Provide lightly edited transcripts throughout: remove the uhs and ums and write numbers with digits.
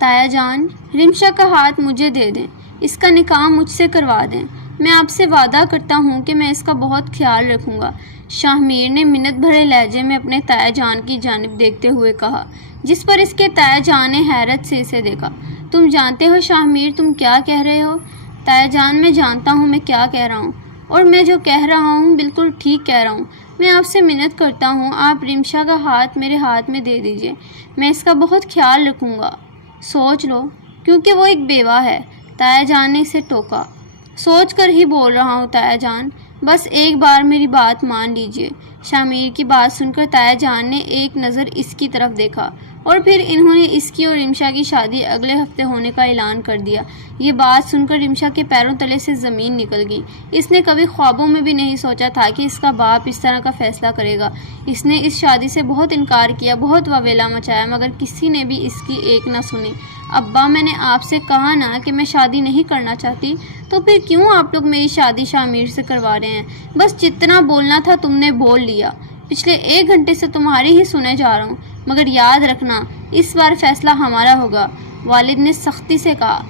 تایا جان، رمشا کا ہاتھ مجھے دے دیں، اس کا نکاح مجھ سے کروا دیں، میں آپ سے وعدہ کرتا ہوں کہ میں اس کا بہت خیال رکھوں گا، شاہ میر نے منت بھرے لہجے میں اپنے تایا جان کی جانب دیکھتے ہوئے کہا، جس پر اس کے تایا جان نے حیرت سے اسے دیکھا۔ تم جانتے ہو شاہ میر تم کیا کہہ رہے ہو؟ تایا جان، میں جانتا ہوں میں کیا کہہ رہا ہوں، اور میں جو کہہ رہا ہوں بالکل ٹھیک کہہ رہا ہوں۔ میں آپ سے منت کرتا ہوں، آپ رمشا کا ہاتھ میرے ہاتھ میں دے دیجیے، میں اس کا بہت خیال رکھوں گا۔ سوچ لو، کیونکہ وہ ایک بیوہ ہے، تایا جان نے اسے ٹوکا۔ سوچ کر ہی بول رہا ہوں تایا جان، بس ایک بار میری بات مان لیجیے۔ شاہ میر کی بات سن کر تایا جان نے ایک نظر اس کی طرف دیکھا، اور پھر انہوں نے اس کی اور رمشا کی شادی اگلے ہفتے ہونے کا اعلان کر دیا۔ یہ بات سن کر رمشا کے پیروں تلے سے زمین نکل گئی۔ اس نے کبھی خوابوں میں بھی نہیں سوچا تھا کہ اس کا باپ اس طرح کا فیصلہ کرے گا۔ اس نے اس شادی سے بہت انکار کیا، بہت واویلا مچایا، مگر کسی نے بھی اس کی ایک نہ سنی۔ ابا، میں نے آپ سے کہا نا کہ میں شادی نہیں کرنا چاہتی، تو پھر کیوں آپ لوگ میری شادی شاہ میر سے کروا رہے ہیں؟ بس جتنا بولنا تھا تم نے بول لیا۔ پچھلے 1 گھنٹے سے تمہاری ہی سنے جا رہا ہوں، مگر یاد رکھنا اس بار فیصلہ ہمارا ہوگا، والد نے سختی سے کہا۔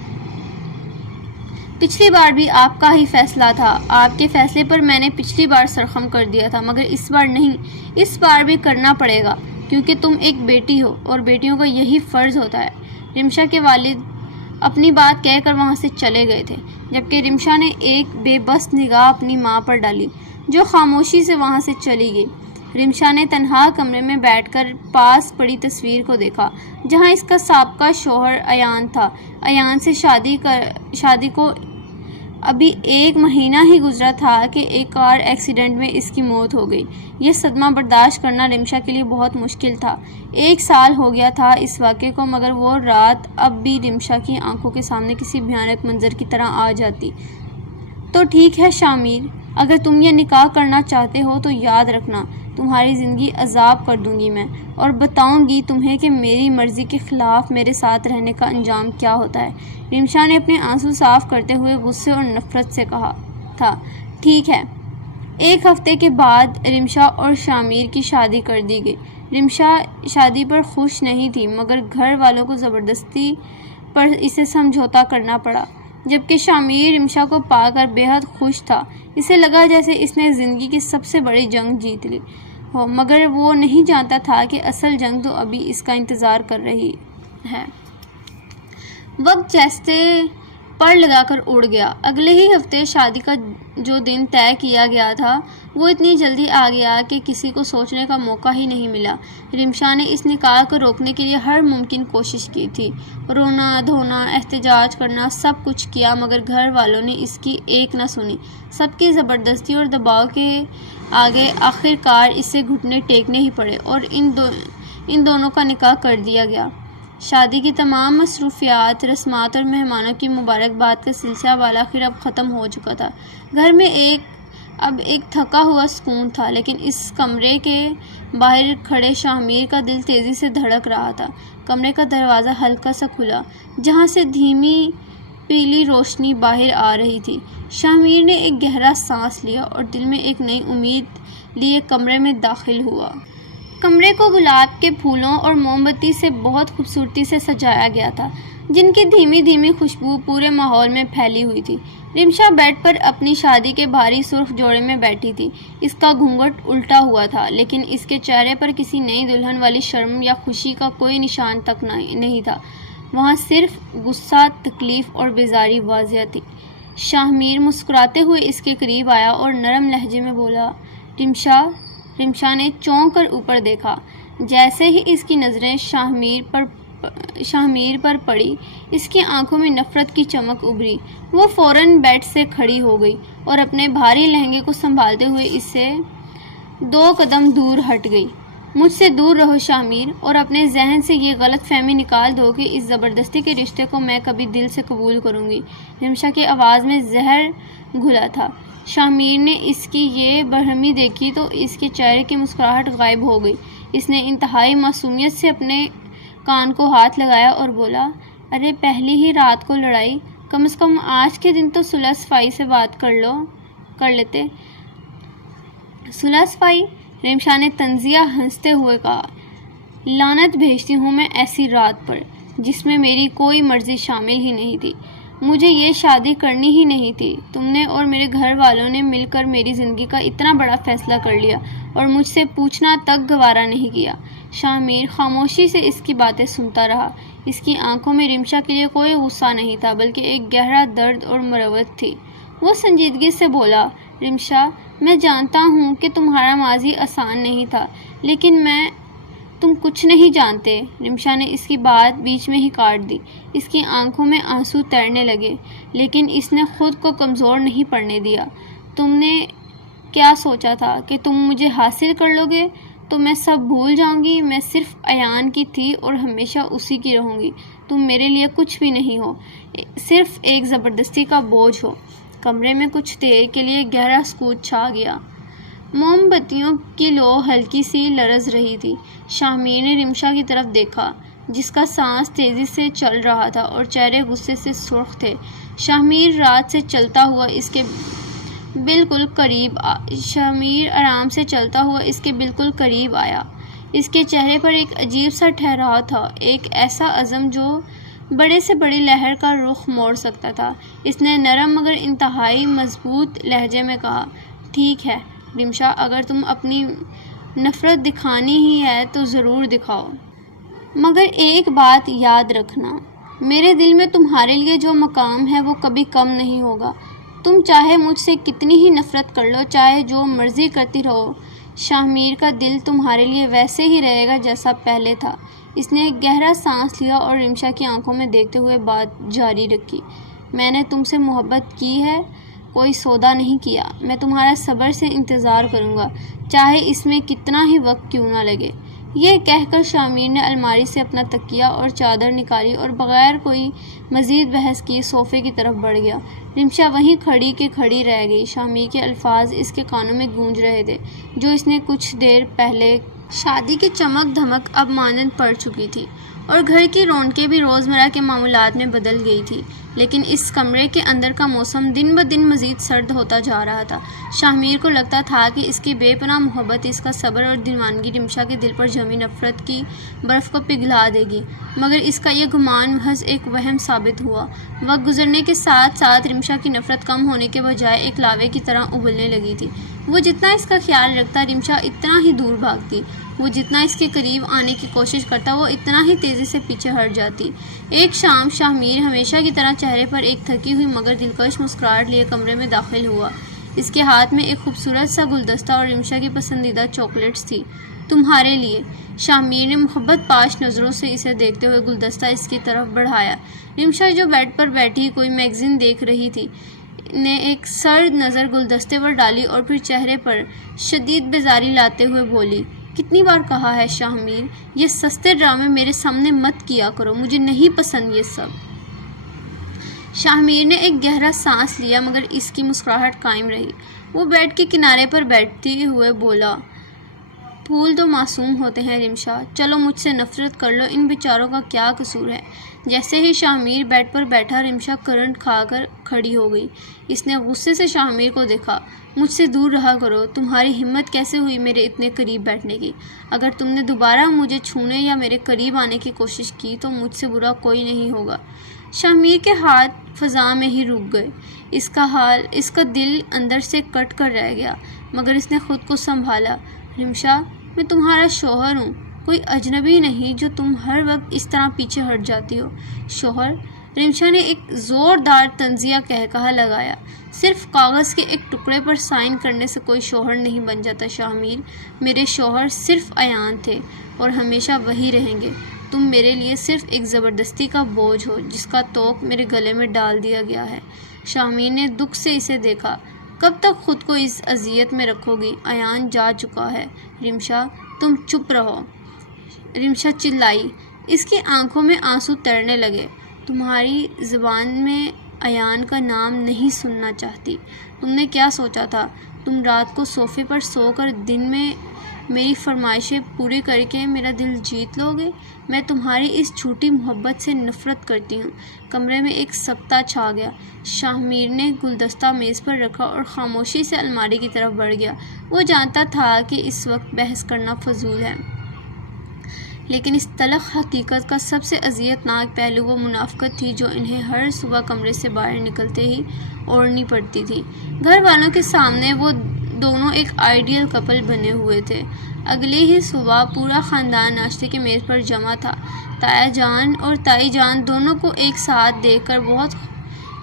پچھلی بار بھی آپ کا ہی فیصلہ تھا، آپ کے فیصلے پر میں نے پچھلی بار سرخم کر دیا تھا، مگر اس بار نہیں، اس بار بھی کرنا پڑے گا، کیونکہ تم ایک بیٹی ہو اور بیٹیوں کا یہی فرض ہوتا ہے۔ رمشا کے والد اپنی بات کہہ کر وہاں سے چلے گئے تھے، جبکہ رمشا نے ایک بے بس نگاہ اپنی ماں پر ڈالی، جو خاموشی سے وہاں سے چلی گئی۔ رمشا نے تنہا کمرے میں بیٹھ کر پاس پڑی تصویر کو دیکھا، جہاں اس کا سابقہ شوہر ایان تھا۔ ایان سے شادی کو ابھی 1 مہینہ ہی گزرا تھا کہ ایک کار ایکسیڈنٹ میں اس کی موت ہو گئی۔ یہ صدمہ برداشت کرنا رمشا کے لیے بہت مشکل تھا۔ 1 سال ہو گیا تھا اس واقعے کو، مگر وہ رات اب بھی رمشا کی آنکھوں کے سامنے کسی بھیانک منظر کی طرح آ جاتی۔ تو ٹھیک ہے شاہ میر، اگر تم یہ نکاح کرنا چاہتے ہو تو یاد رکھنا تمہاری زندگی عذاب کر دوں گی میں، اور بتاؤں گی تمہیں کہ میری مرضی کے خلاف میرے ساتھ رہنے کا انجام کیا ہوتا ہے۔ رمشا نے اپنے آنسو صاف کرتے ہوئے غصے اور نفرت سے کہا تھا، ٹھیک ہے۔ 1 ہفتے کے بعد رمشا اور شاہ میر کی شادی کر دی گئی۔ رمشا شادی پر خوش نہیں تھی، مگر گھر والوں کو زبردستی پر اسے سمجھوتا کرنا پڑا، جبکہ شاہ میر رمشا کو پا کر بے حد خوش تھا۔ اسے لگا جیسے اس نے زندگی کی سب سے بڑی جنگ جیت لی ہو، مگر وہ نہیں جانتا تھا کہ اصل جنگ تو ابھی اس کا انتظار کر رہی ہے۔ وقت جیسے پڑ لگا کر اڑ گیا۔ اگلے ہی ہفتے شادی کا جو دن طے کیا گیا تھا وہ اتنی جلدی آ گیا کہ کسی کو سوچنے کا موقع ہی نہیں ملا۔ رمشا نے اس نکاح کو روکنے کے لیے ہر ممکن کوشش کی تھی، رونا دھونا، احتجاج کرنا، سب کچھ کیا، مگر گھر والوں نے اس کی ایک نہ سنی۔ سب کی زبردستی اور دباؤ کے آگے آخر کار اسے گھٹنے ٹیکنے ہی پڑے، اور ان دونوں کا نکاح کر دیا گیا۔ شادی کی تمام مصروفیات، رسمات اور مہمانوں کی مبارکباد کا سلسلہ بالآخر اب ختم ہو چکا تھا۔ گھر میں اب ایک تھکا ہوا سکون تھا، لیکن اس کمرے کے باہر کھڑے شاہ میر کا دل تیزی سے دھڑک رہا تھا۔ کمرے کا دروازہ ہلکا سا کھلا، جہاں سے دھیمی پیلی روشنی باہر آ رہی تھی۔ شاہ میر نے ایک گہرا سانس لیا اور دل میں ایک نئی امید لیے کمرے میں داخل ہوا۔ کمرے کو گلاب کے پھولوں اور موم بتی سے بہت خوبصورتی سے سجایا گیا تھا، جن کی دھیمی دھیمی خوشبو پورے ماحول میں پھیلی ہوئی تھی۔ رمشا بیڈ پر اپنی شادی کے بھاری سرخ جوڑے میں بیٹھی تھی۔ اس کا گھونگھٹ الٹا ہوا تھا، لیکن اس کے چہرے پر کسی نئی دلہن والی شرم یا خوشی کا کوئی نشان تک نہیں تھا۔ وہاں صرف غصہ، تکلیف اور بیزاری واضح تھی۔ شاہ میر مسکراتے ہوئے اس کے قریب آیا اور نرم لہجے میں بولا، رمشا۔ رمشا نے چونک کر اوپر دیکھا۔ جیسے ہی اس کی نظریں شاہ میر پر پڑی، اس کی آنکھوں میں نفرت کی چمک ابھری۔ وہ فوراً بیڈ سے کھڑی ہو گئی اور اپنے بھاری لہنگے کو سنبھالتے ہوئے اس سے 2 قدم دور ہٹ گئی۔ مجھ سے دور رہو شاہ میر، اور اپنے ذہن سے یہ غلط فہمی نکال دو کہ اس زبردستی کے رشتے کو میں کبھی دل سے قبول کروں گی۔ رمشا کی آواز میں زہر گھلا تھا۔ شاہ میر نے اس کی یہ برہمی دیکھی تو اس کے چہرے کی مسکراہٹ غائب ہو گئی۔ اس نے انتہائی معصومیت سے اپنے کان کو ہاتھ لگایا اور بولا، ارے پہلی ہی رات کو لڑائی، کم از کم آج کے دن تو صلح صفائی سے بات کر لیتے۔ صلح صفائی؟ رمشا نے طنزیہ ہنستے ہوئے کہا، لعنت بھیجتی ہوں میں ایسی رات پر۔ جس میں میری کوئی مرضی شامل ہی نہیں تھی۔ مجھے یہ شادی کرنی ہی نہیں تھی۔ تم نے اور میرے گھر والوں نے مل کر میری زندگی کا اتنا بڑا فیصلہ کر لیا اور مجھ سے پوچھنا تک گوارا نہیں کیا۔ شاہ میر خاموشی سے اس کی باتیں سنتا رہا۔ اس کی آنکھوں میں رمشا کے لیے کوئی غصہ نہیں تھا، بلکہ ایک گہرا درد اور مروت تھی۔ وہ سنجیدگی سے بولا، رمشا، میں جانتا ہوں کہ تمہارا ماضی آسان نہیں تھا، لیکن تم کچھ نہیں جانتے۔ رمشا نے اس کی بات بیچ میں ہی کاٹ دی۔ اس کی آنکھوں میں آنسو تیرنے لگے، لیکن اس نے خود کو کمزور نہیں پڑنے دیا۔ تم نے کیا سوچا تھا کہ تم مجھے حاصل کر لو گے تو میں سب بھول جاؤں گی؟ میں صرف ایان کی تھی اور ہمیشہ اسی کی رہوں گی۔ تم میرے لیے کچھ بھی نہیں ہو، صرف ایک زبردستی کا بوجھ ہو۔ کمرے میں کچھ دیر کے لیے گہرا سکوت چھا گیا۔ موم بتیوں کی لو ہلکی سی لرز رہی تھی۔ شاہ میر نے رمشا کی طرف دیکھا، جس کا سانس تیزی سے چل رہا تھا اور چہرے غصے سے سرخ تھے۔ شاہ میر رات سے چلتا ہوا اس کے بالکل قریب آرام سے چلتا ہوا اس کے بالکل قریب آیا۔ اس کے چہرے پر ایک عجیب سا ٹھہراؤ تھا، ایک ایسا عزم جو بڑے سے بڑی لہر کا رخ موڑ سکتا تھا۔ اس نے نرم مگر انتہائی مضبوط لہجے میں کہا، ٹھیک ہے رمشا، اگر تم اپنی نفرت دکھانی ہی ہے تو ضرور دکھاؤ، مگر ایک بات یاد رکھنا، میرے دل میں تمہارے لیے جو مقام ہے وہ کبھی کم نہیں ہوگا۔ تم چاہے مجھ سے کتنی ہی نفرت کر لو، چاہے جو مرضی کرتی رہو، شاہ میر کا دل تمہارے لیے ویسے ہی رہے گا جیسا پہلے تھا۔ اس نے ایک گہرا سانس لیا اور رمشا کی آنکھوں میں دیکھتے ہوئے بات جاری رکھی، میں نے تم سے محبت کی ہے، کوئی سودا نہیں کیا۔ میں تمہارا صبر سے انتظار کروں گا، چاہے اس میں کتنا ہی وقت کیوں نہ لگے۔ یہ کہہ کر شاہ میر نے الماری سے اپنا تکیہ اور چادر نکالی اور بغیر کوئی مزید بحث کیے صوفے کی طرف بڑھ گیا۔ رمشا وہیں کھڑی کے کھڑی رہ گئی۔ شاہ میر کے الفاظ اس کے کانوں میں گونج رہے تھے، جو اس نے کچھ دیر پہلے شادی کی چمک دھمک اب مانند پڑ چکی تھی، اور گھر کی رونقیں بھی روزمرہ کے معمولات میں بدل گئی تھی۔ لیکن اس کمرے کے اندر کا موسم دن بدن مزید سرد ہوتا جا رہا تھا۔ شاہ میر کو لگتا تھا کہ اس کی بے پناہ محبت، اس کا صبر اور دیوانگی رمشا کے دل پر جمی نفرت کی برف کو پگھلا دے گی، مگر اس کا یہ گمان محض ایک وہم ثابت ہوا۔ وقت گزرنے کے ساتھ ساتھ رمشا کی نفرت کم ہونے کے بجائے ایک لاوے کی طرح ابلنے لگی تھی۔ وہ جتنا اس کا خیال رکھتا، رمشا اتنا ہی دور بھاگتی۔ وہ جتنا اس کے قریب آنے کی کوشش کرتا، وہ اتنا ہی تیزی سے پیچھے ہٹ جاتی۔ ایک شام شاہ میر ہمیشہ کی طرح چہرے پر ایک تھکی ہوئی مگر دلکش مسکراہٹ لیے کمرے میں داخل ہوا۔ اس کے ہاتھ میں ایک خوبصورت سا گلدستہ اور رمشا کی پسندیدہ چاکلیٹس تھی۔ تمہارے لیے۔ شاہ میر نے محبت پاش نظروں سے اسے دیکھتے ہوئے گلدستہ اس کی طرف بڑھایا۔ رمشا جو بیڈ پر بیٹھی کوئی میگزین دیکھ رہی تھی، نے ایک سرد نظر گلدستے پر ڈالی اور پھر چہرے پر شدید بیزاری لاتے ہوئے بولی، کتنی بار کہا ہے شاہ میر، یہ سستے ڈرامے میرے سامنے مت کیا کرو، مجھے نہیں پسند یہ سب۔ شاہ میر نے ایک گہرا سانس لیا، مگر اس کی مسکراہٹ قائم رہی۔ وہ بیڈ کے کنارے پر بیٹھتے ہوئے بولا، پھول تو معصوم ہوتے ہیں رمشا، چلو مجھ سے نفرت کر لو، ان بیچاروں کا کیا قصور ہے۔ جیسے ہی شاہ میر بیڈ پر بیٹھا، رمشا کرنٹ کھا کر کھڑی ہو گئی۔ اس نے غصے سے شاہ میر کو دیکھا، مجھ سے دور رہا کرو، تمہاری ہمت کیسے ہوئی میرے اتنے قریب بیٹھنے کی؟ اگر تم نے دوبارہ مجھے چھونے یا میرے قریب آنے کی کوشش کی تو مجھ سے برا کوئی نہیں ہوگا۔ شاہ میر کے ہاتھ فضا میں ہی رک گئے۔ اس کا دل اندر سے کٹ کر رہ گیا، مگر اس نے خود کو سنبھالا۔ رمشا، میں تمہارا شوہر ہوں، کوئی اجنبی نہیں جو تم ہر وقت اس طرح پیچھے ہٹ جاتی ہو۔ شوہر؟ رمشا نے ایک زوردار طنزیہ کہا لگایا، صرف کاغذ کے ایک ٹکڑے پر سائن کرنے سے کوئی شوہر نہیں بن جاتا شاہ میر۔ میرے شوہر صرف ایان تھے اور ہمیشہ وہی رہیں گے۔ تم میرے لیے صرف ایک زبردستی کا بوجھ ہو جس کا توق میرے گلے میں ڈال دیا گیا ہے۔ شاہ میر نے دکھ سے اسے دیکھا، کب تک خود کو اس اذیت میں رکھو گی؟ ایان جا چکا ہے۔ رمشا، تم چپ رہو، رمشا چلائی۔ اس کی آنکھوں میں آنسو تیرنے لگے۔ تمہاری زبان میں ایان کا نام نہیں سننا چاہتی۔ تم نے کیا سوچا تھا؟ تم رات کو صوفے پر سو کر دن میں میری فرمائشیں پوری کر کے میرا دل جیت لو گے؟ میں تمہاری اس جھوٹی محبت سے نفرت کرتی ہوں۔ کمرے میں ایک سکتہ چھا گیا۔ شاہ میر نے گلدستہ میز پر رکھا اور خاموشی سے الماری کی طرف بڑھ گیا۔ وہ جانتا تھا کہ اس وقت بحث کرنا فضول ہے۔ لیکن اس تلخ حقیقت کا سب سے اذیت ناک پہلو وہ منافقت تھی جو انہیں ہر صبح کمرے سے باہر نکلتے ہی اوڑھنی پڑتی تھی۔ گھر والوں کے سامنے وہ دونوں ایک آئیڈیل کپل بنے ہوئے تھے۔ اگلی ہی صبح پورا خاندان ناشتے کے میز پر جمع تھا۔ تایا جان اور تائی جان دونوں کو ایک ساتھ دیکھ کر بہت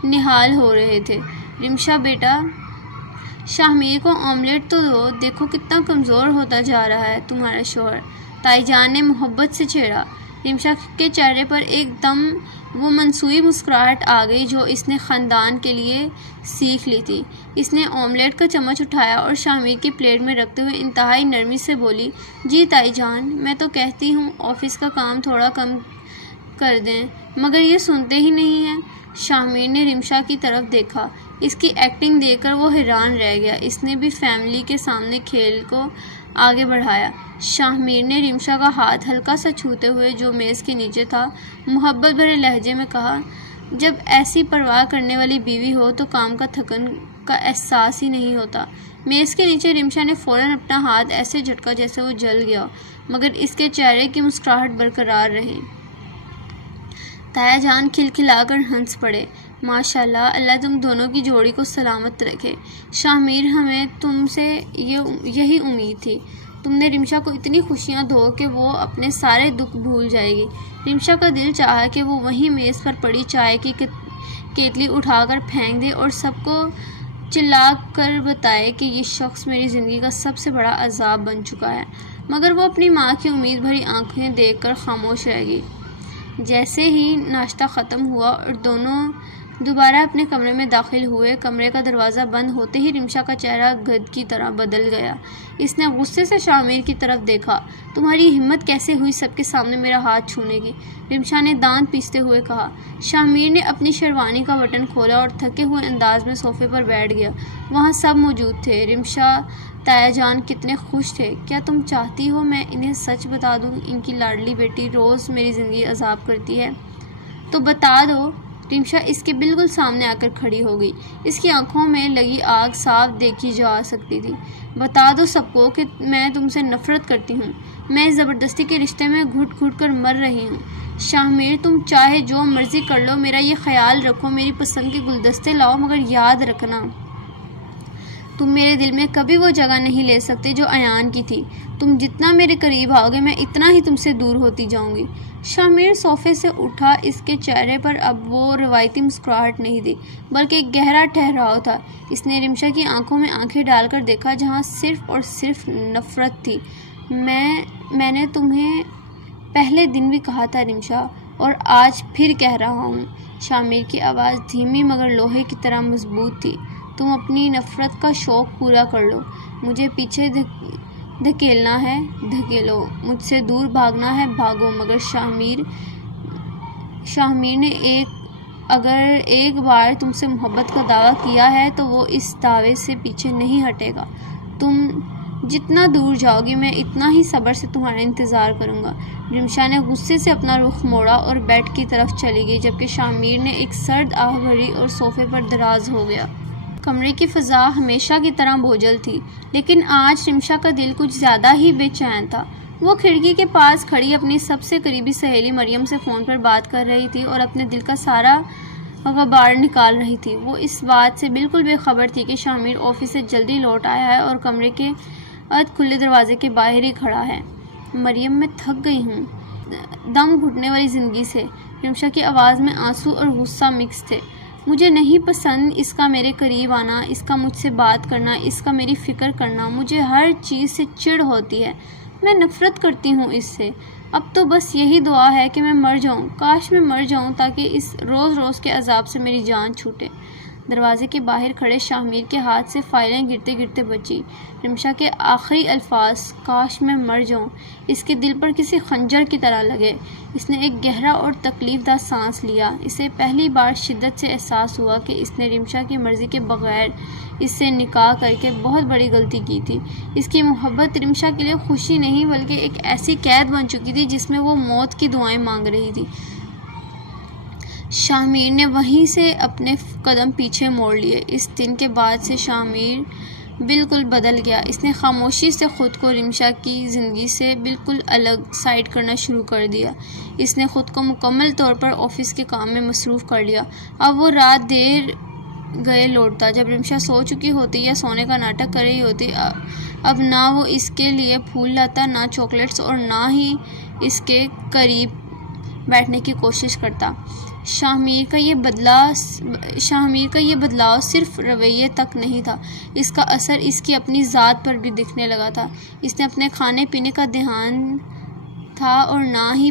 نہال ہو رہے تھے۔ رمشا بیٹا، شاہمیر کو آملیٹ تو دو، دیکھو کتنا کمزور ہوتا جا رہا ہے تمہارا شوہر، تائی جان نے محبت سے چھیڑا۔ رمشا کے چہرے پر ایک دم وہ منصوبی مسکراہٹ آ گئی جو اس نے خاندان کے لیے سیکھ لی تھی۔ اس نے آملیٹ کا چمچ اٹھایا اور شاہمیر کی پلیٹ میں رکھتے ہوئے انتہائی نرمی سے بولی، جی تائی جان، میں تو کہتی ہوں آفس کا کام تھوڑا کم کر دیں، مگر یہ سنتے ہی نہیں ہیں۔ شاہمیر نے رمشا کی طرف دیکھا۔ اس کی ایکٹنگ دیکھ کر وہ حیران رہ گیا۔ اس نے بھی فیملی کے سامنے کھیل کو آگے بڑھایا۔ شاہمیر نے رمشا کا ہاتھ ہلکا سا چھوتے ہوئے جو میز کے نیچے تھا محبت بھرے لہجے میں کہا، جب ایسی پرواہ کرنے والی بیوی ہو تو کام کا تھکن کا احساس ہی نہیں ہوتا۔ میز کے نیچے رمشا نے فوراً اپنا ہاتھ ایسے جھٹکا جیسے وہ جل گیا، مگر اس کے چہرے کی مسکراہٹ برقرار رہی۔ تایا جان کھلکھلا کر ہنس پڑے۔ ماشاءاللہ، اللہ تم دونوں کی جوڑی کو سلامت رکھے۔ شاہمیر، ہمیں تم سے یہی امید تھی۔ تم نے رمشا کو اتنی خوشیاں دو کہ وہ اپنے سارے دکھ بھول جائے گی۔ رمشا کا دل چاہا کہ وہ وہیں میز پر پڑی چائے کی کیتلی اٹھا کر پھینک دے اور سب کو چلا کر بتائے کہ یہ شخص میری زندگی کا سب سے بڑا عذاب بن چکا ہے، مگر وہ اپنی ماں کی امید بھری آنکھیں دیکھ کر خاموش رہ گئی۔ جیسے ہی ناشتہ ختم ہوا اور دونوں دوبارہ اپنے کمرے میں داخل ہوئے، کمرے کا دروازہ بند ہوتے ہی رمشا کا چہرہ گدھ کی طرح بدل گیا۔ اس نے غصے سے شاہمیر کی طرف دیکھا۔ تمہاری ہمت کیسے ہوئی سب کے سامنے میرا ہاتھ چھونے کی؟ رمشا نے دانت پیستے ہوئے کہا۔ شاہمیر نے اپنی شیروانی کا بٹن کھولا اور تھکے ہوئے انداز میں صوفے پر بیٹھ گیا۔ وہاں سب موجود تھے۔ رمشا، تایا جان کتنے خوش تھے۔ کیا تم چاہتی ہو میں انہیں سچ بتا دوں؟ ان کی لاڈلی بیٹی روز میری زندگی عذاب کرتی ہے۔ تو بتا دو۔ رمشا اس کے بالکل سامنے آ کر کھڑی ہو گئی۔ اس کی آنکھوں میں لگی آگ صاف دیکھی جا سکتی تھی۔ بتا دو سب کو کہ میں تم سے نفرت کرتی ہوں۔ میں اس زبردستی کے رشتے میں گھٹ گھٹ کر مر رہی ہوں۔ شاہمیر، تم چاہے جو مرضی کر لو، میرا یہ خیال رکھو، میری پسند کے گلدستے لاؤ، مگر یاد رکھنا تم میرے دل میں کبھی وہ جگہ نہیں لے سکتے جو ایان کی تھی۔ تم جتنا میرے قریب آؤ گے میں اتنا ہی تم سے دور ہوتی جاؤں گی۔ شاہمیر صوفے سے اٹھا۔ اس کے چہرے پر اب وہ روایتی مسکراہٹ نہیں تھی بلکہ ایک گہرا ٹھہراؤ تھا۔ اس نے رمشا کی آنکھوں میں آنکھیں ڈال کر دیکھا جہاں صرف اور صرف نفرت تھی۔ میں نے تمہیں پہلے دن بھی کہا تھا رمشا، اور آج پھر کہہ رہا ہوں۔ شاہمیر کی آواز دھیمی مگر لوہے کی طرح مضبوط تھی۔ تم اپنی نفرت کا شوق پورا کر لو۔ مجھے پیچھے دھکیلنا ہے دھکیلو، مجھ سے دور بھاگنا ہے بھاگو، مگر شاہمیر نے اگر ایک بار تم سے محبت کا دعویٰ کیا ہے تو وہ اس دعوے سے پیچھے نہیں ہٹے گا۔ تم جتنا دور جاؤ گی میں اتنا ہی صبر سے تمہارا انتظار کروں گا۔ رمشا نے غصے سے اپنا رخ موڑا اور بیڈ کی طرف چلی گئی، جبکہ شاہمیر نے ایک سرد آہ بھری اور صوفے پر دراز ہو گیا۔ کمرے کی فضا ہمیشہ کی طرح بوجھل تھی، لیکن آج رمشا کا دل کچھ زیادہ ہی بے چین تھا۔ وہ کھڑکی کے پاس کھڑی اپنی سب سے قریبی سہیلی مریم سے فون پر بات کر رہی تھی اور اپنے دل کا سارا غبار نکال رہی تھی۔ وہ اس بات سے بالکل بے خبر تھی کہ شاہمیر آفس سے جلدی لوٹ آیا ہے اور کمرے کے کھلے دروازے کے باہر ہی کھڑا ہے۔ مریم، میں تھک گئی ہوں دم گھٹنے والی زندگی سے۔ رمشا کی آواز میں آنسو اور غصہ مکس تھے۔ مجھے نہیں پسند اس کا میرے قریب آنا، اس کا مجھ سے بات کرنا، اس کا میری فکر کرنا۔ مجھے ہر چیز سے چڑ ہوتی ہے۔ میں نفرت کرتی ہوں اس سے۔ اب تو بس یہی دعا ہے کہ میں مر جاؤں، کاش میں مر جاؤں تاکہ اس روز روز کے عذاب سے میری جان چھوٹے۔ دروازے کے باہر کھڑے شاہمیر کے ہاتھ سے فائلیں گرتے گرتے بچی۔ رمشا کے آخری الفاظ کاش میں مر جاؤں اس کے دل پر کسی خنجر کی طرح لگے۔ اس نے ایک گہرا اور تکلیف دہ سانس لیا۔ اسے پہلی بار شدت سے احساس ہوا کہ اس نے رمشا کی مرضی کے بغیر اس سے نکاح کر کے بہت بڑی غلطی کی تھی۔ اس کی محبت رمشا کے لیے خوشی نہیں بلکہ ایک ایسی قید بن چکی تھی جس میں وہ موت کی دعائیں مانگ رہی تھی۔ شاہمیر نے وہیں سے اپنے قدم پیچھے موڑ لیے۔ اس دن کے بعد سے شاہمیر بالکل بدل گیا۔ اس نے خاموشی سے خود کو رمشا کی زندگی سے بالکل الگ سائڈ کرنا شروع کر دیا۔ اس نے خود کو مکمل طور پر آفس کے کام میں مصروف کر لیا۔ اب وہ رات دیر گئے لوٹتا جب رمشا سو چکی ہوتی یا سونے کا ناٹک کر رہی ہوتی۔ اب نہ وہ اس کے لیے پھول لاتا، نہ چاکلیٹس، اور نہ ہی اس کے قریب بیٹھنے کی کوشش کرتا۔ شاہ میر کا یہ بدلاؤ صرف رویے تک نہیں تھا، اس کا اثر اس کی اپنی ذات پر بھی دکھنے لگا تھا۔ اس نے اپنے کھانے پینے کا دھیان تھا اور نہ ہی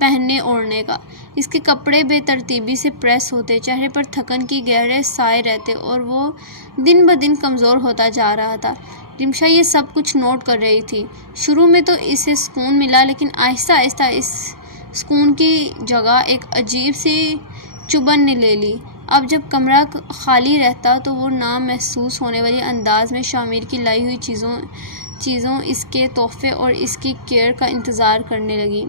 پہننے اوڑھنے کا۔ اس کے کپڑے بے ترتیبی سے پریس ہوتے، چہرے پر تھکن کی گہرے سائے رہتے اور وہ دن بدن کمزور ہوتا جا رہا تھا۔ رمشا یہ سب کچھ نوٹ کر رہی تھی۔ شروع میں تو اسے سکون ملا، لیکن آہستہ آہستہ اس سکون کی جگہ ایک عجیب سی چبھن نے لے لی۔ اب جب کمرہ خالی رہتا تو وہ نامحسوس ہونے والی انداز میں شاہ میر کی لائی ہوئی چیزوں، اس کے تحفے اور اس کی کیئر کا انتظار کرنے لگی۔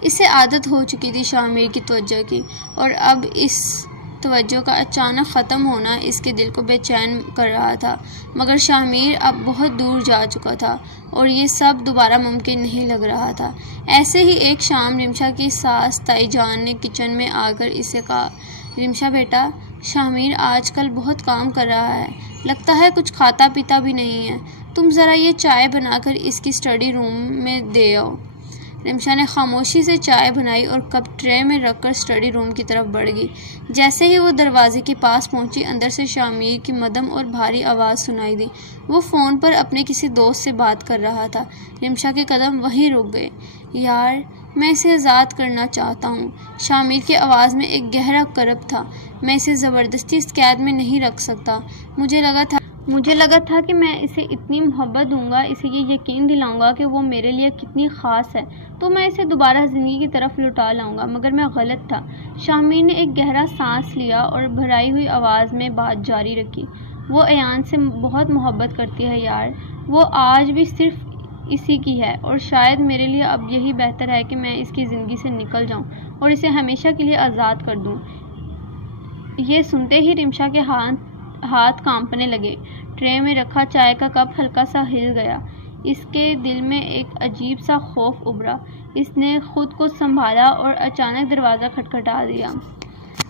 اسے عادت ہو چکی تھی شاہ میر کی توجہ کی، اور اب اس توجہ کا اچانک ختم ہونا اس کے دل کو بے چین کر رہا تھا۔ مگر شاہ میر اب بہت دور جا چکا تھا اور یہ سب دوبارہ ممکن نہیں لگ رہا تھا۔ ایسے ہی ایک شام رمشا کی ساس تائی جان نے کچن میں آ کر اسے کہا، رمشا بیٹا، شاہ میر آج کل بہت کام کر رہا ہے، لگتا ہے کچھ کھاتا پیتا بھی نہیں ہے، تم ذرا یہ چائے بنا کر اس کی اسٹڈی روم میں دے آؤ۔ رمشا نے خاموشی سے چائے بنائی اور کپ ٹرے میں رکھ کر اسٹڈی روم کی طرف بڑھ گئی۔ جیسے ہی وہ دروازے کے پاس پہنچی، اندر سے شاہ میر کی مدھم اور بھاری آواز سنائی دی۔ وہ فون پر اپنے کسی دوست سے بات کر رہا تھا۔ رمشا کے قدم وہیں رک گئے۔ یار، میں اسے آزاد کرنا چاہتا ہوں۔ شاہ میر کی آواز میں ایک گہرا کرب تھا۔ میں اسے زبردستی اس قید میں نہیں رکھ سکتا۔ مجھے لگا تھا کہ میں اسے اتنی محبت دوں گا، اسے یہ یقین دلاؤں گا کہ وہ میرے لیے کتنی خاص ہے، تو میں اسے دوبارہ زندگی کی طرف لوٹا لاؤں گا، مگر میں غلط تھا۔ شاہ میر نے ایک گہرا سانس لیا اور بھرائی ہوئی آواز میں بات جاری رکھی۔ وہ ایان سے بہت محبت کرتی ہے یار، وہ آج بھی صرف اسی کی ہے، اور شاید میرے لیے اب یہی بہتر ہے کہ میں اس کی زندگی سے نکل جاؤں اور اسے ہمیشہ کے لیے آزاد کر دوں۔ یہ سنتے ہی رمشا کے ہاتھ کانپنے لگے۔ ٹرے میں رکھا چائے کا کپ ہلکا سا ہل گیا۔ اس کے دل میں ایک عجیب سا خوف ابھرا۔ اس نے خود کو سنبھالا اور اچانک دروازہ کھٹکھٹا دیا۔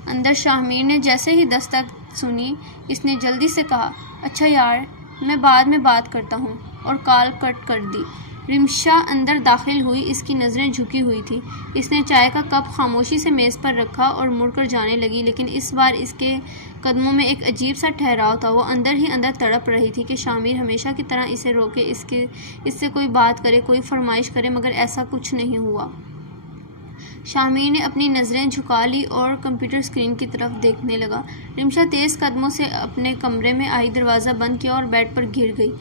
اندر شاہ میر نے جیسے ہی دستک سنی، اس نے جلدی سے کہا، اچھا یار، میں بعد میں بات کرتا ہوں، اور کال کٹ کر دی۔ رمشا اندر داخل ہوئی، اس کی نظریں جھکی ہوئی تھیں۔ اس نے چائے کا کپ خاموشی سے میز پر رکھا اور مڑ کر جانے لگی، لیکن اس بار اس کے قدموں میں ایک عجیب سا ٹھہراؤ تھا۔ وہ اندر ہی اندر تڑپ رہی تھی کہ شاہ میر ہمیشہ کی طرح اسے روکے، اس سے کوئی بات کرے، کوئی فرمائش کرے، مگر ایسا کچھ نہیں ہوا۔ شاہ میر نے اپنی نظریں جھکا لی اور کمپیوٹر اسکرین کی طرف دیکھنے لگا۔ رمشا تیز قدموں سے اپنے کمرے میں آئی، دروازہ بند کیا اور بیڈ پر گر گئی۔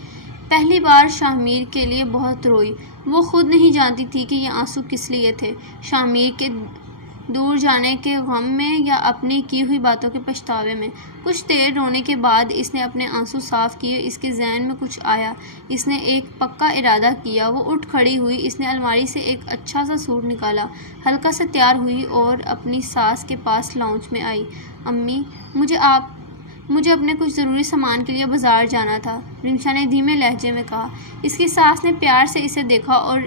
پہلی بار شاہ میر کے لیے بہت روئی۔ وہ خود نہیں جانتی تھی کہ یہ آنسو کس لیے تھے، شاہ میر کے دور جانے کے غم میں یا اپنی کی ہوئی باتوں کے پچھتاوے میں۔ کچھ دیر رونے کے بعد اس نے اپنے آنسو صاف کیے۔ اس کے ذہن میں کچھ آیا۔ اس نے ایک پکا ارادہ کیا۔ وہ اٹھ کھڑی ہوئی، اس نے الماری سے ایک اچھا سا سوٹ نکالا، ہلکا سا تیار ہوئی اور اپنی ساس کے پاس لاؤنج میں آئی۔ امی، مجھے اپنے کچھ ضروری سامان کے لیے بازار جانا تھا، رمشا نے دھیمے لہجے میں کہا۔ اس کی ساس نے پیار سے اسے دیکھا اور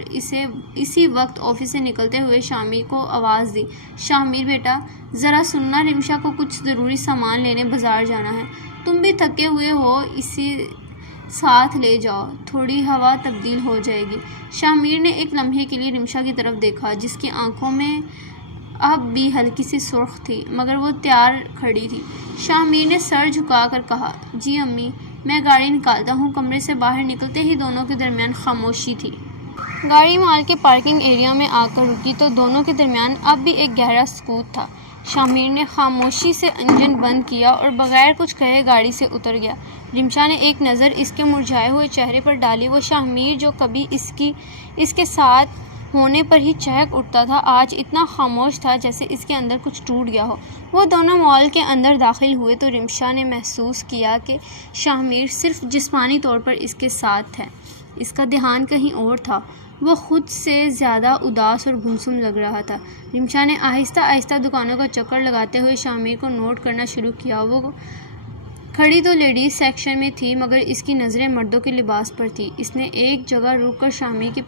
اسی وقت آفس سے نکلتے ہوئے شاہ میر کو آواز دی، شاہ میر بیٹا، ذرا سننا، رمشا کو کچھ ضروری سامان لینے بازار جانا ہے، تم بھی تھکے ہوئے ہو، اسے ساتھ لے جاؤ، تھوڑی ہوا تبدیل ہو جائے گی۔ شاہ میر نے ایک لمحے کے لیے رمشا کی طرف دیکھا، جس کی آنکھوں میں اب بھی ہلکی سی سرخ تھی، مگر وہ تیار کھڑی تھی۔ شاہ میر نے سر جھکا کر کہا، جی امی، میں گاڑی نکالتا ہوں۔ کمرے سے باہر نکلتے ہی دونوں کے درمیان خاموشی تھی۔ گاڑی مال کے پارکنگ ایریا میں آ کر رکی تو دونوں کے درمیان اب بھی ایک گہرا سکوت تھا۔ شاہ میر نے خاموشی سے انجن بند کیا اور بغیر کچھ کہے گاڑی سے اتر گیا۔ رمشا نے ایک نظر اس کے مرجھائے ہوئے چہرے پر ڈالی۔ وہ شاہ میر جو کبھی اس کے ساتھ ہونے پر ہی چہک اٹھتا تھا، آج اتنا خاموش تھا جیسے اس کے اندر کچھ ٹوٹ گیا ہو۔ وہ دونوں مال کے اندر داخل ہوئے تو رمشا نے محسوس کیا کہ شاہ میر صرف جسمانی طور پر اس کے ساتھ ہے، اس کا دھیان کہیں اور تھا۔ وہ خود سے زیادہ اداس اور گمسم لگ رہا تھا۔ رمشا نے آہستہ آہستہ دکانوں کا چکر لگاتے ہوئے شاہ میر کو نوٹ کرنا شروع کیا۔ وہ کھڑی تو لیڈیز سیکشن میں تھی مگر اس کی نظریں مردوں کے لباس پر تھی۔ اس نے ایک جگہ رک کر شامیر کی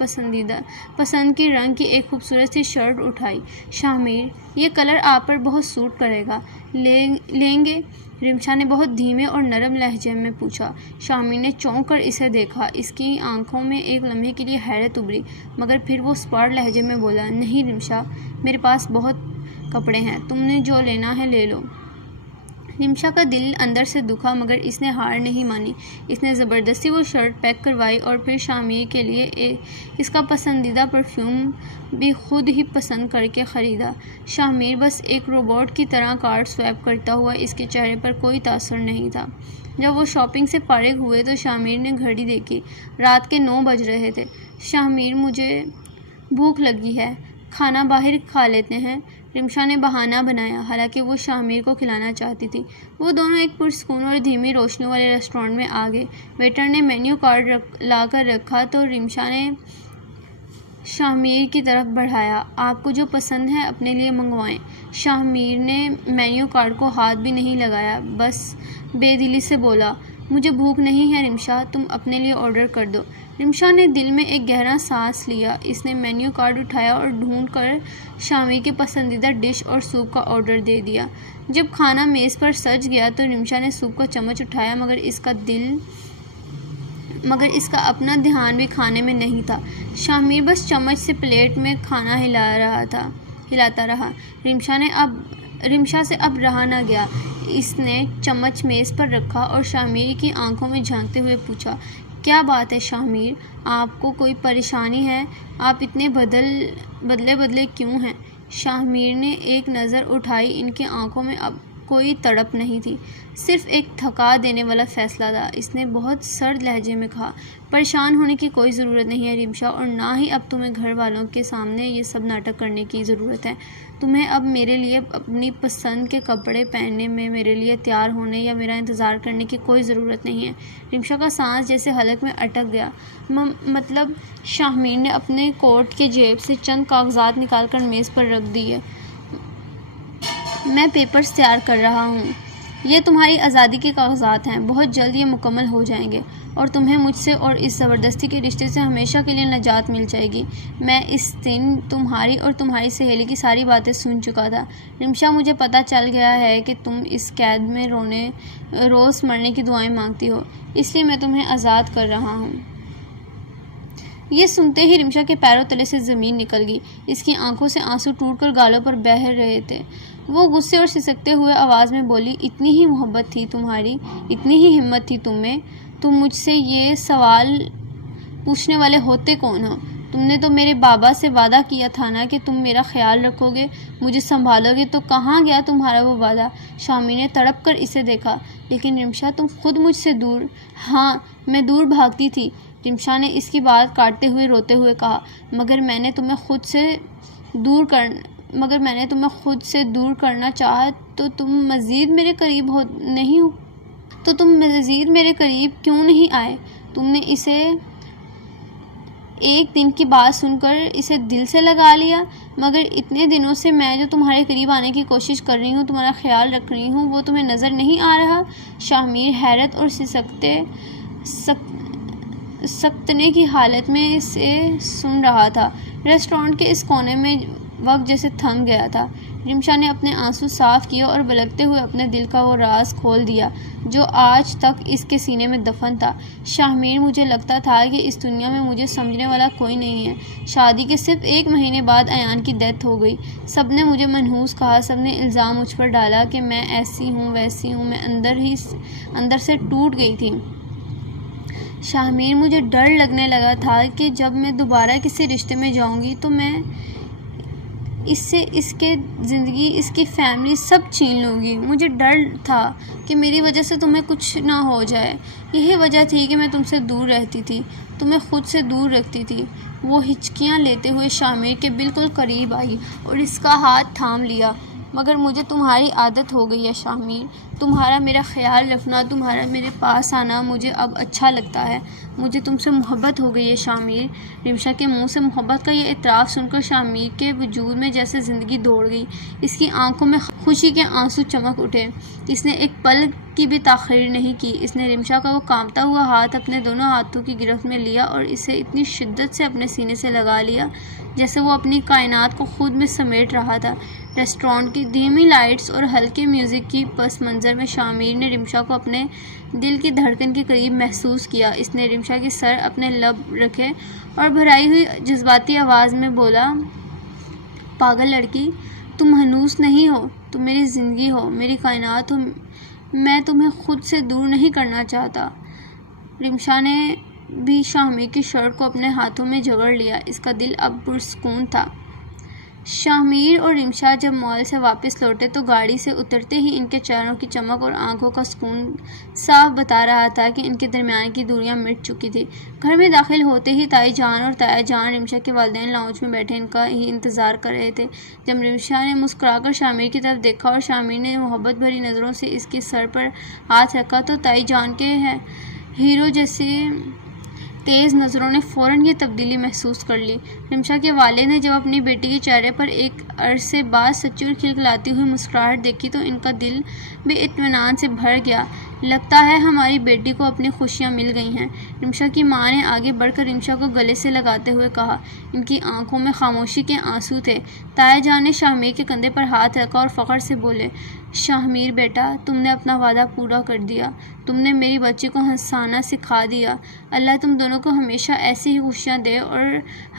پسند کی رنگ کی ایک خوبصورت سی شرٹ اٹھائی۔ شامیر، یہ کلر آپ پر بہت سوٹ کرے گا، لیں گے؟ رمشا نے بہت دھیمے اور نرم لہجے میں پوچھا۔ شامیر نے چونک کر اسے دیکھا۔ اس کی آنکھوں میں ایک لمحے کے لیے حیرت ابھری مگر پھر وہ اسپاٹ لہجے میں بولا، نہیں رمشا، میرے پاس بہت کپڑے ہیں، تم نے جو لینا ہے لے لو۔ رمشا کا دل اندر سے دکھا مگر اس نے ہار نہیں مانی۔ اس نے زبردستی وہ شرٹ پیک کروائی اور پھر شامیر کے لیے اس کا پسندیدہ پرفیوم بھی خود ہی پسند کر کے خریدا۔ شامیر بس ایک روبوٹ کی طرح کارڈ سوائپ کرتا ہوا، اس کے چہرے پر کوئی تاثر نہیں تھا۔ جب وہ شاپنگ سے فارغ ہوئے تو شامیر نے گھڑی دیکھی، رات کے 9 بج رہے تھے۔ شامیر، مجھے بھوک لگی ہے، کھانا باہر کھا لیتے ہیں؟ رمشا نے بہانہ بنایا، حالانکہ وہ شامیر کو کھلانا چاہتی تھی۔ وہ دونوں ایک پرسکون اور دھیمی روشنی والے ریسٹورانٹ میں آ گئے۔ ویٹر نے مینیو کارڈ لا کر رکھا تو رمشا نے شامیر کی طرف بڑھایا، آپ کو جو پسند ہے اپنے لیے منگوائیں۔ شامیر نے مینیو کارڈ کو ہاتھ بھی نہیں لگایا، بس بے دلی سے بولا، مجھے بھوک نہیں ہے رمشا، تم اپنے لیے آرڈر کر دو۔ رمشا نے دل میں ایک گہرا سانس لیا۔ اس نے مینیو کارڈ اٹھایا اور ڈھونڈ کر شامیر کے پسندیدہ ڈش اور سوپ کا آرڈر دے دیا۔ جب کھانا میز پر سج گیا تو رمشا نے سوپ کا چمچ اٹھایا مگر اس کا اپنا دھیان بھی کھانے میں نہیں تھا۔ شامیر بس چمچ سے پلیٹ میں کھانا ہلاتا رہا۔ رمشا سے اب رہا نہ گیا۔ اس نے چمچ میز پر رکھا اور شامیر کی آنکھوں میں جھانکتے ہوئے پوچھا، کیا بات ہے شامیر، آپ کو کوئی پریشانی ہے؟ آپ اتنے بدلے کیوں ہیں؟ شامیر نے ایک نظر اٹھائی، ان کی آنکھوں میں اب کوئی تڑپ نہیں تھی، صرف ایک تھکا دینے والا فیصلہ تھا۔ اس نے بہت سرد لہجے میں کہا، پریشان ہونے کی کوئی ضرورت نہیں ہے رمشا، اور نہ ہی اب تمہیں گھر والوں کے سامنے یہ سب ناٹک کرنے کی ضرورت ہے۔ تمہیں اب میرے لیے اپنی پسند کے کپڑے پہننے میں میرے لیے تیار ہونے یا میرا انتظار کرنے کی کوئی ضرورت نہیں ہے۔ رمشا کا سانس جیسے حلق میں اٹک گیا۔ مطلب؟ شامیر نے اپنے کوٹ کے جیب سے چند کاغذات نکال کر میز پر رکھ دیے۔ میں پیپرز تیار کر رہا ہوں، یہ تمہاری آزادی کے کاغذات ہیں، بہت جلد یہ مکمل ہو جائیں گے اور تمہیں مجھ سے اور اس زبردستی کے رشتے سے ہمیشہ کے لیے نجات مل جائے گی۔ میں اس دن تمہاری اور تمہاری سہیلی کی ساری باتیں سن چکا تھا رمشا، مجھے پتہ چل گیا ہے کہ تم اس قید میں روز مرنے کی دعائیں مانگتی ہو، اس لیے میں تمہیں آزاد کر رہا ہوں۔ یہ سنتے ہی رمشا کے پیروں تلے سے زمین نکل گئی۔ اس کی آنکھوں سے آنسو ٹوٹ کر گالوں پر بہہ رہے تھے۔ وہ غصے اور سسکتے ہوئے آواز میں بولی، اتنی ہی محبت تھی تمہاری، اتنی ہی ہمت تھی تم میں، تم مجھ سے یہ سوال پوچھنے والے ہوتے کون ہو؟ تم نے تو میرے بابا سے وعدہ کیا تھا نا کہ تم میرا خیال رکھو گے، مجھے سنبھالو گے، تو کہاں گیا تمہارا وہ وعدہ؟ شامیر نے تڑپ کر اسے دیکھا، لیکن رمشا تم خود مجھ سے دور۔ ہاں، میں دور بھاگتی تھی، رمشا نے اس کی بات کاٹتے ہوئے روتے ہوئے کہا، مگر میں نے تمہیں خود سے دور کرنا چاہا تو تم مزید میرے قریب کیوں نہیں آئے؟ تم نے اسے ایک دن کی بات سن کر اسے دل سے لگا لیا، مگر اتنے دنوں سے میں جو تمہارے قریب آنے کی کوشش کر رہی ہوں، تمہارا خیال رکھ رہی ہوں، وہ تمہیں نظر نہیں آ رہا؟ شامیر حیرت اور سکتنے کی حالت میں اسے سن رہا تھا۔ ریسٹورانٹ کے اس کونے میں وقت جیسے تھم گیا تھا۔ رمشا نے اپنے آنسو صاف کیے اور بلکتے ہوئے اپنے دل کا وہ راز کھول دیا جو آج تک اس کے سینے میں دفن تھا۔ شامیر، مجھے لگتا تھا کہ اس دنیا میں مجھے سمجھنے والا کوئی نہیں ہے۔ شادی کے صرف 1 مہینے بعد ایان کی ڈیتھ ہو گئی۔ سب نے مجھے منحوس کہا، سب نے الزام مجھ پر ڈالا کہ میں ایسی ہوں ویسی ہوں، میں اندر سے ٹوٹ گئی تھی۔ شامیر، مجھے ڈر لگنے لگا تھا کہ جب میں دوبارہ کسی رشتے میں جاؤں گی تو میں اس سے اس کے زندگی، اس کی فیملی سب چھین لوں گی۔ مجھے ڈر تھا کہ میری وجہ سے تمہیں کچھ نہ ہو جائے، یہی وجہ تھی کہ میں تم سے دور رہتی تھی، تمہیں خود سے دور رکھتی تھی۔ وہ ہچکیاں لیتے ہوئے شامیر کے بالکل قریب آئی اور اس کا ہاتھ تھام لیا، مگر مجھے تمہاری عادت ہو گئی ہے شامیر، تمہارا میرا خیال رکھنا، تمہارا میرے پاس آنا مجھے اب اچھا لگتا ہے، مجھے تم سے محبت ہو گئی ہے شامیر۔ رمشا کے منہ سے محبت کا یہ اعتراف سن کر شامیر کے وجود میں جیسے زندگی دوڑ گئی۔ اس کی آنکھوں میں خوشی کے آنسو چمک اٹھے۔ اس نے ایک پل کی بھی تاخیر نہیں کی۔ اس نے رمشا کا وہ کانپتا ہوا ہاتھ اپنے دونوں ہاتھوں کی گرفت میں لیا اور اسے اتنی شدت سے اپنے سینے سے لگا لیا جیسے وہ اپنی کائنات کو خود میں سمیٹ رہا تھا۔ ریسٹورانٹ کی دھیمی لائٹس اور ہلکے میوزک کی پس منظر میں شامیر نے رمشا کو اپنے دل کی دھڑکن کے قریب محسوس کیا۔ اس نے رمشا کے سر اپنے لب رکھے اور بھرائی ہوئی جذباتی آواز میں بولا، پاگل لڑکی، تم ہنوس نہیں ہو، تم میری زندگی ہو، میری کائنات ہو، میں تمہیں خود سے دور نہیں کرنا چاہتا۔ رمشا نے بھی شاہمیر کی شرٹ کو اپنے ہاتھوں میں جکڑ لیا۔ اس کا دل اب پرسکون تھا۔ شاہمیر اور رمشا جب مال سے واپس لوٹے تو گاڑی سے اترتے ہی ان کے چہروں کی چمک اور آنکھوں کا سکون صاف بتا رہا تھا کہ ان کے درمیان کی دوریاں مٹ چکی تھی۔ گھر میں داخل ہوتے ہی تائی جان اور تایا جان رمشا کے والدین لاؤنج میں بیٹھے ان کا ہی انتظار کر رہے تھے۔ جب رمشا نے مسکرا کر شاہمیر کی طرف دیکھا اور شاہمیر نے محبت بھری نظروں سے اس کے سر پر ہاتھ رکھا تو تائی جان کے ہیرو جیسے تیز نظروں نے فوراً یہ تبدیلی محسوس کر لی۔ رمشا کے والد نے جب اپنی بیٹی کے چہرے پر ایک عرصے بعد سچی اور کھلکھلاتی ہوئی مسکراہٹ دیکھی تو ان کا دل بھی اطمینان سے بھر گیا۔ لگتا ہے ہماری بیٹی کو اپنی خوشیاں مل گئی ہیں، رمشا کی ماں نے آگے بڑھ کر رمشا کو گلے سے لگاتے ہوئے کہا۔ ان کی آنکھوں میں خاموشی کے آنسو تھے۔ تایا جان نے شاہمیر کے کندھے پر ہاتھ رکھا اور فخر سے بولے، شاہمیر بیٹا، تم نے اپنا وعدہ پورا کر دیا، تم نے میری بچی کو ہنسانا سکھا دیا۔ اللہ تم دونوں کو ہمیشہ ایسی ہی خوشیاں دے اور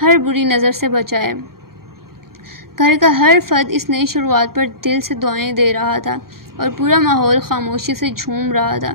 ہر بری نظر سے بچائے۔ گھر کا ہر فرد اس نئی شروعات پر دل سے دعائیں دے رہا تھا اور پورا ماحول خاموشی سے جھوم رہا تھا۔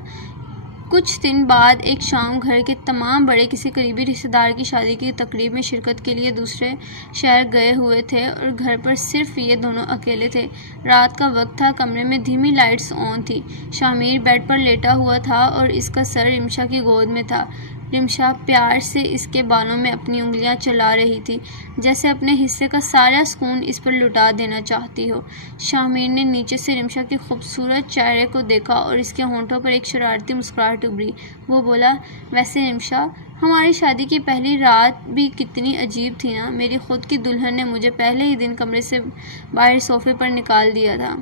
کچھ دن بعد ایک شام گھر کے تمام بڑے کسی قریبی رشتہ دار کی شادی کی تقریب میں شرکت کے لیے دوسرے شہر گئے ہوئے تھے اور گھر پر صرف یہ دونوں اکیلے تھے۔ رات کا وقت تھا، کمرے میں دھیمی لائٹس آن تھی۔ شاہمیر بیڈ پر لیٹا ہوا تھا اور اس کا سر رمشا کی گود میں تھا۔ رمشا پیار سے اس کے بالوں میں اپنی انگلیاں چلا رہی تھی جیسے اپنے حصے کا سارا سکون اس پر لٹا دینا چاہتی ہو۔ شاہمیر نے نیچے سے رمشا کے خوبصورت چہرے کو دیکھا اور اس کے ہونٹوں پر ایک شرارتی مسکراہٹ ابھری۔ وہ بولا، ویسے رمشا، ہماری شادی کی پہلی رات بھی کتنی عجیب تھی نا؟ میری خود کی دلہن نے مجھے پہلے ہی دن کمرے سے باہر صوفے پر نکال دیا تھا۔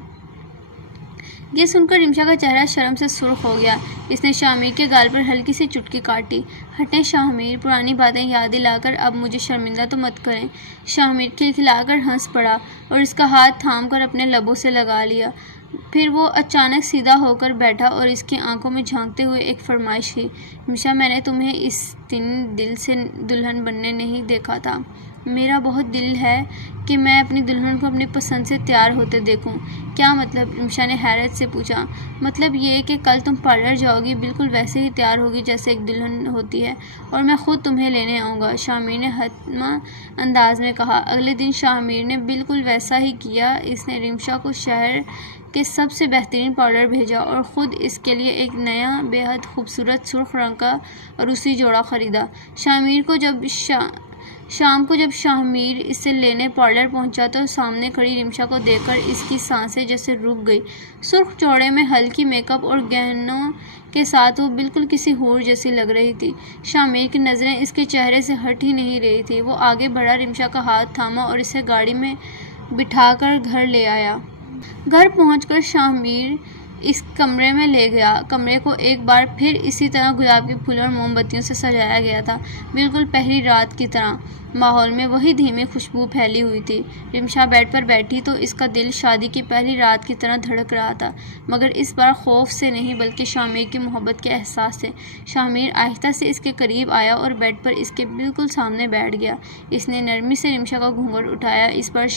یہ سن کر رمشا کا چہرہ شرم سے سرخ ہو گیا۔ اس نے شاہمیر کے گال پر ہلکی سی چٹکی کاٹی۔ ہٹیں شاہمیر، پرانی باتیں یاد دلا کر اب مجھے شرمندہ تو مت کریں۔ شاہمیر کھلکھلا کر ہنس پڑا اور اس کا ہاتھ تھام کر اپنے لبوں سے لگا لیا۔ پھر وہ اچانک سیدھا ہو کر بیٹھا اور اس کی آنکھوں میں جھانکتے ہوئے ایک فرمائش کی، رمشا، میں نے تمہیں اس دن دل سے دلہن بننے نہیں دیکھا تھا۔ میرا بہت دل ہے کہ میں اپنی دلہن کو اپنی پسند سے تیار ہوتے دیکھوں۔ کیا مطلب؟ رمشا نے حیرت سے پوچھا۔ مطلب یہ کہ کل تم پارلر جاؤ گی، بالکل ویسے ہی تیار ہوگی جیسے ایک دلہن ہوتی ہے، اور میں خود تمہیں لینے آؤں گا، شاہمیر نے حتمی انداز میں کہا۔ اگلے دن شاہمیر نے بالکل ویسا ہی کیا۔ اس نے رمشا کو شہر کے سب سے بہترین پارلر بھیجا اور خود اس کے لیے ایک نیا بے حد خوبصورت سرخ رنگ کا عروسی جوڑا خریدا۔ شام کو جب شاہمیر اسے لینے پارلر پہنچا تو سامنے کھڑی رمشا کو دیکھ کر اس کی سانسیں جیسے رک گئی۔ سرخ جوڑے میں ہلکی میک اپ اور گہنوں کے ساتھ وہ بالکل کسی حور جیسی لگ رہی تھی۔ شاہمیر کی نظریں اس کے چہرے سے ہٹ ہی نہیں رہی تھی۔ وہ آگے بڑھا، رمشا کا ہاتھ تھاما اور اسے گاڑی میں بٹھا کر گھر لے آیا۔ گھر پہنچ کر شاہمیر اس کمرے میں لے گیا۔ کمرے کو ایک بار پھر اسی طرح گلاب کے پھولوں اور موم بتیوں سے سجایا گیا تھا، بالکل پہلی رات کی طرح۔ ماحول میں وہی دھیمی خوشبو پھیلی ہوئی تھی۔ رمشا بیڈ پر بیٹھی تو اس کا دل شادی کی پہلی رات کی طرح دھڑک رہا تھا، مگر اس بار خوف سے نہیں بلکہ شاہمیر کی محبت کے احساس سے۔ شاہمیر آہستہ سے اس کے قریب آیا اور بیڈ پر اس کے بالکل سامنے بیٹھ گیا۔ اس نے نرمی سے رمشا کا گھونگھٹ اٹھایا۔ اس بار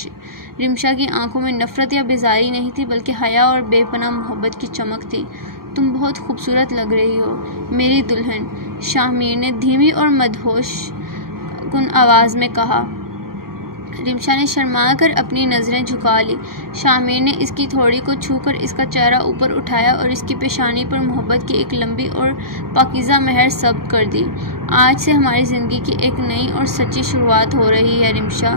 رمشا کی آنکھوں میں نفرت یا بیزاری نہیں تھی بلکہ حیا اور بے پناہ محبت کی چمک تھی۔ تم بہت خوبصورت لگ رہی ہو میری دلہن، شاہمیر نے دھیمی اور مدہوش کن آواز میں کہا۔ رمشا نے شرما کر اپنی نظریں جھکا لی۔ شاہمیر نے اس کی تھوڑی کو چھو کر اس کا چہرہ اوپر اٹھایا اور اس کی پیشانی پر محبت کی ایک لمبی اور پاکیزہ مہر ثبت کر دی۔ آج سے ہماری زندگی کی ایک نئی اور سچی شروعات ہو رہی ہے رمشا،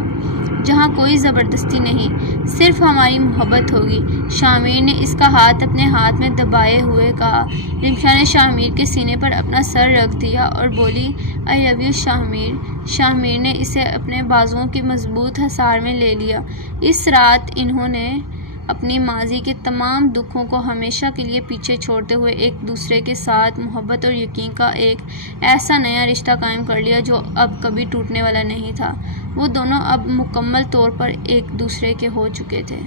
جہاں کوئی زبردستی نہیں، صرف ہماری محبت ہوگی، شاہمیر نے اس کا ہاتھ اپنے ہاتھ میں دبائے ہوئے کہا۔ رمشا نے شاہمیر کے سینے پر اپنا سر رکھ دیا اور بولی، آئی لو یو شاہمیر۔ شاہمیر نے اسے اپنے بازوؤں کی مضبوط حصار میں لے لیا۔ اس رات انہوں نے اپنی ماضی کے تمام دکھوں کو ہمیشہ کے لیے پیچھے چھوڑتے ہوئے ایک دوسرے کے ساتھ محبت اور یقین کا ایک ایسا نیا رشتہ قائم کر لیا جو اب کبھی ٹوٹنے والا نہیں تھا۔ وہ دونوں اب مکمل طور پر ایک دوسرے کے ہو چکے تھے۔